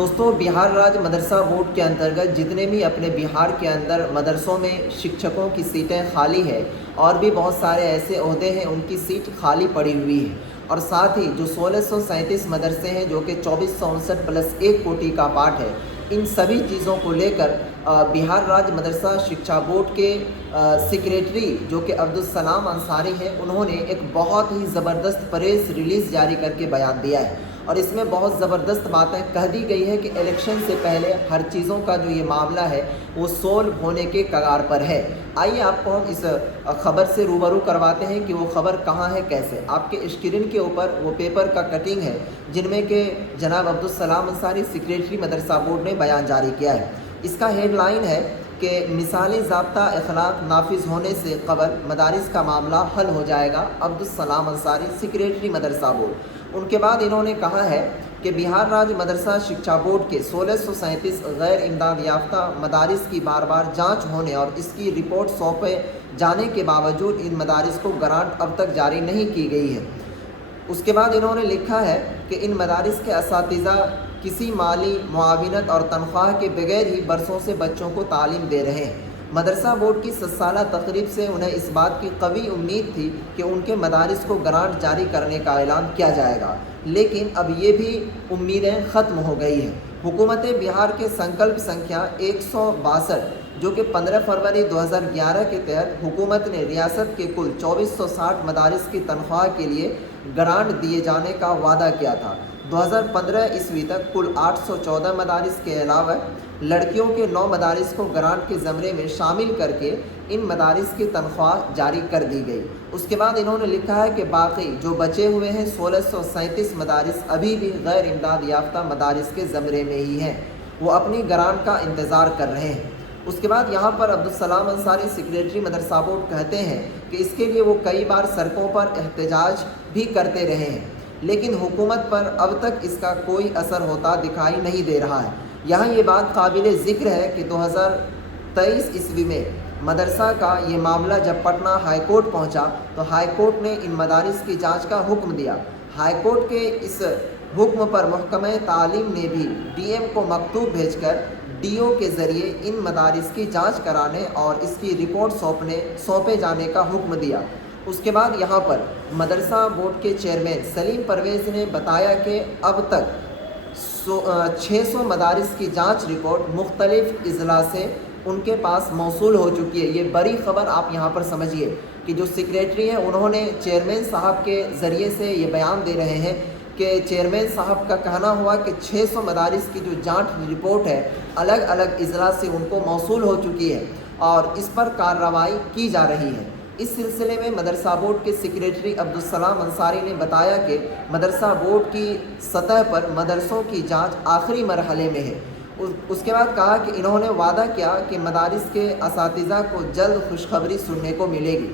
दोस्तों, बिहार राज्य मदरसा बोर्ड के अंतर्गत जितने भी अपने बिहार के अंदर मदरसों में शिक्षकों की सीटें खाली है और भी बहुत सारे ऐसे ओहदे हैं उनकी सीट खाली पड़ी हुई है। और साथ ही जो 1637 मदरसे हैं जो कि 2459 प्लस 1 कोटि का पाठ है, इन सभी चीज़ों को लेकर बिहार राज्य मदरसा शिक्षा बोर्ड के सेक्रेटरी जो कि अब्दुल सलाम अंसारी हैं, उन्होंने एक बहुत ही ज़बरदस्त प्रेस रिलीज़ जारी करके बयान दिया है। और इसमें बहुत ज़बरदस्त बातें कह दी गई है कि इलेक्शन से पहले हर चीज़ों का जो ये मामला है वो सोल्व होने के कगार पर है। आइए आपको हम इस खबर से रूबरू करवाते हैं कि वो खबर कहाँ है, कैसे। आपके स्क्रीन के ऊपर वो पेपर का कटिंग है जिनमें कि जनाब अब्दुल सलाम अंसारी सेक्रेटरी मदरसा बोर्ड ने बयान जारी किया है। इसका हेडलाइन है कि मिसाली ज़ाब्ता अखलाक नाफिज होने से कबल मदारिस का मामला हल हो जाएगा, अब्दुल सलाम अंसारी सेक्रेटरी मदरसा बोर्ड। उनके बाद इन्होंने कहा है कि बिहार राज्य मदरसा शिक्षा बोर्ड के 1637 गैर इमदाद याफ्ता मदारिस की बार बार जांच होने और इसकी रिपोर्ट सौंपे जाने के बावजूद इन मदारिस को ग्रांट अब तक जारी नहीं की गई है। उसके बाद इन्होंने लिखा है कि इन मदारिस के असातिज़ा किसी माली मुआविनत और तनख्वाह के बगैर ही बरसों से बच्चों को तालीम दे रहे हैं। मदरसा बोर्ड की 7 साला तकरीब से उन्हें इस बात की कवी उम्मीद थी कि उनके मदारिस को ग्रांट जारी करने का ऐलान किया जाएगा, लेकिन अब ये भी उम्मीदें ख़त्म हो गई हैं। हुकूमत बिहार के संकल्प संख्या 162 जो कि 15 फरवरी 2011 के तहत हुकूमत ने रियासत के कुल 2460 मदारिस की तनख्वाह के लिए ग्रांट दिए जाने का वादा किया था। 2015 ईस्वी तक कुल 814 मदारिस के अलावा लड़कियों के 9 मदारिस को ग्रांट के ज़मरे में शामिल करके इन मदारिस की तनख्वाह जारी कर दी गई। उसके बाद इन्होंने लिखा है कि बाकी जो बचे हुए हैं 1637 मदारिस अभी भी गैर इमदाद याफ्ता मदारिस के ज़मरे में ही हैं, वो अपनी ग्रांट का इंतज़ार कर रहे हैं। उसके बाद यहाँ पर अब्दुल सलाम अंसारी सेक्रेटरी मदरसा बोर्ड कहते हैं कि इसके लिए वो कई बार सड़कों पर एहतजाज भी करते रहे हैं, लेकिन हुकूमत पर अब तक इसका कोई असर होता दिखाई नहीं दे रहा है। यहाँ ये बात काबिल ज़िक्र है कि 2023 ईस्वी में मदरसा का ये मामला जब पटना हाई कोर्ट पहुँचा तो हाई कोर्ट ने इन मदारिस की जांच का हुक्म दिया। हाई कोर्ट के इस हुक्म पर महकमे तालीम ने भी डीएम को मकतूब भेजकर डीओ के ज़रिए इन मदारिस की जांच कराने और इसकी रिपोर्ट सौंपे जाने का हुक्म दिया। उसके बाद यहाँ पर मदरसा बोर्ड के चेयरमैन सलीम परवेज़ ने बताया कि अब तक 600 मदारिस की जांच रिपोर्ट मुख्तलिफ इजला से उनके पास मौसूल हो चुकी है। ये बड़ी ख़बर आप यहाँ पर समझिए कि जो सेक्रेटरी हैं उन्होंने चेयरमैन साहब के ज़रिए से ये बयान दे रहे हैं कि चेयरमैन साहब का कहना हुआ कि 600 मदारिस की जो जांच रिपोर्ट है अलग अलग इजला से उनको मौसूल हो चुकी है और इस पर कार्रवाई की जा रही है। इस सिलसिले में मदरसा बोर्ड के सेक्रेटरी अब्दुल सलाम अंसारी ने बताया कि मदरसा बोर्ड की सतह पर मदरसों की जांच आखिरी मरहले में है। उसके बाद कहा कि इन्होंने वादा किया कि मदारिस के असातिज़ा को जल्द खुशखबरी सुनने को मिलेगी।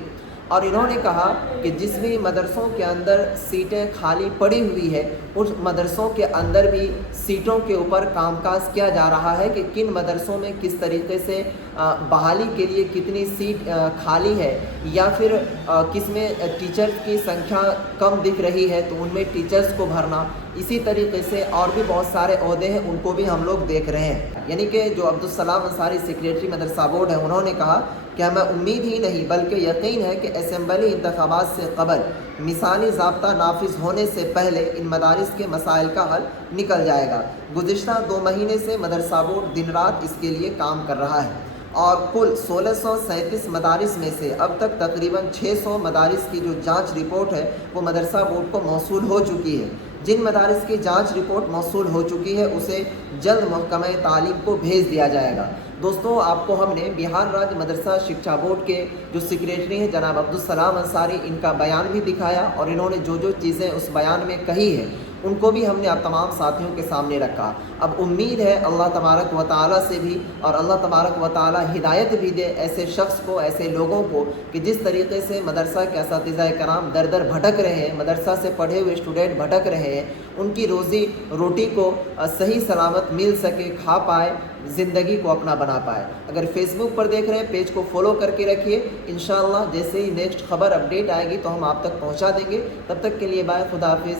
और इन्होंने कहा कि जिस भी मदरसों के अंदर सीटें खाली पड़ी हुई है उस मदरसों के अंदर भी सीटों के ऊपर कामकाज किया जा रहा है कि किन मदरसों में किस तरीके से बहाली के लिए कितनी सीट खाली है, या फिर किस में टीचर्स की संख्या कम दिख रही है तो उनमें टीचर्स को भरना। इसी तरीके से और भी बहुत सारे ओहदे हैं उनको भी हम लोग देख रहे हैं। यानी कि जो अब्दुल सलाम अंसारी सेक्रेटरी मदरसा बोर्ड है उन्होंने कहा कि हमें उम्मीद ही नहीं बल्कि यकीन है कि असेंबली इंतखाबात से कबल मिसाली ज़ाब्ता नाफिज होने से पहले इन मदारिस के मसाइल का हल निकल जाएगा। गुज़िश्ता 2 महीने से मदरसा बोर्ड दिन रात इसके लिए काम कर रहा है और कुल 1637 मदारिस में से अब तक तकरीबन 600 मदारिस की जो जांच रिपोर्ट है वो मदरसा बोर्ड को मौसूल हो चुकी है। जिन मदारिस की जांच रिपोर्ट मौसूल हो चुकी है उसे जल्द महकमे तालीम को भेज दिया जाएगा। दोस्तों, आपको हमने बिहार राज्य मदरसा शिक्षा बोर्ड के जो सेक्रेटरी हैं जनाब अब्दुल सलाम अंसारी, इनका बयान भी दिखाया और इन्होंने जो जो चीज़ें उस बयान में कही है उनको भी हमने आप तमाम साथियों के सामने रखा। अब उम्मीद है अल्लाह तबारक व तआला से भी और अल्लाह तबारक व तआला हिदायत भी दे ऐसे शख्स को, ऐसे लोगों को कि जिस तरीके से मदरसा के असातिज़ा कराम दर दर भटक रहे हैं, मदरसा से पढ़े हुए स्टूडेंट भटक रहे हैं, उनकी रोज़ी रोटी को सही सलामत मिल सके, खा पाए, ज़िंदगी को अपना बना पाए। अगर फेसबुक पर देख रहे हैं पेज को फॉलो करके रखिए। इंशाअल्लाह जैसे ही नेक्स्ट खबर अपडेट आएगी तो हम आप तक पहुंचा देंगे। तब तक के लिए बाय, खुदा हाफिज़।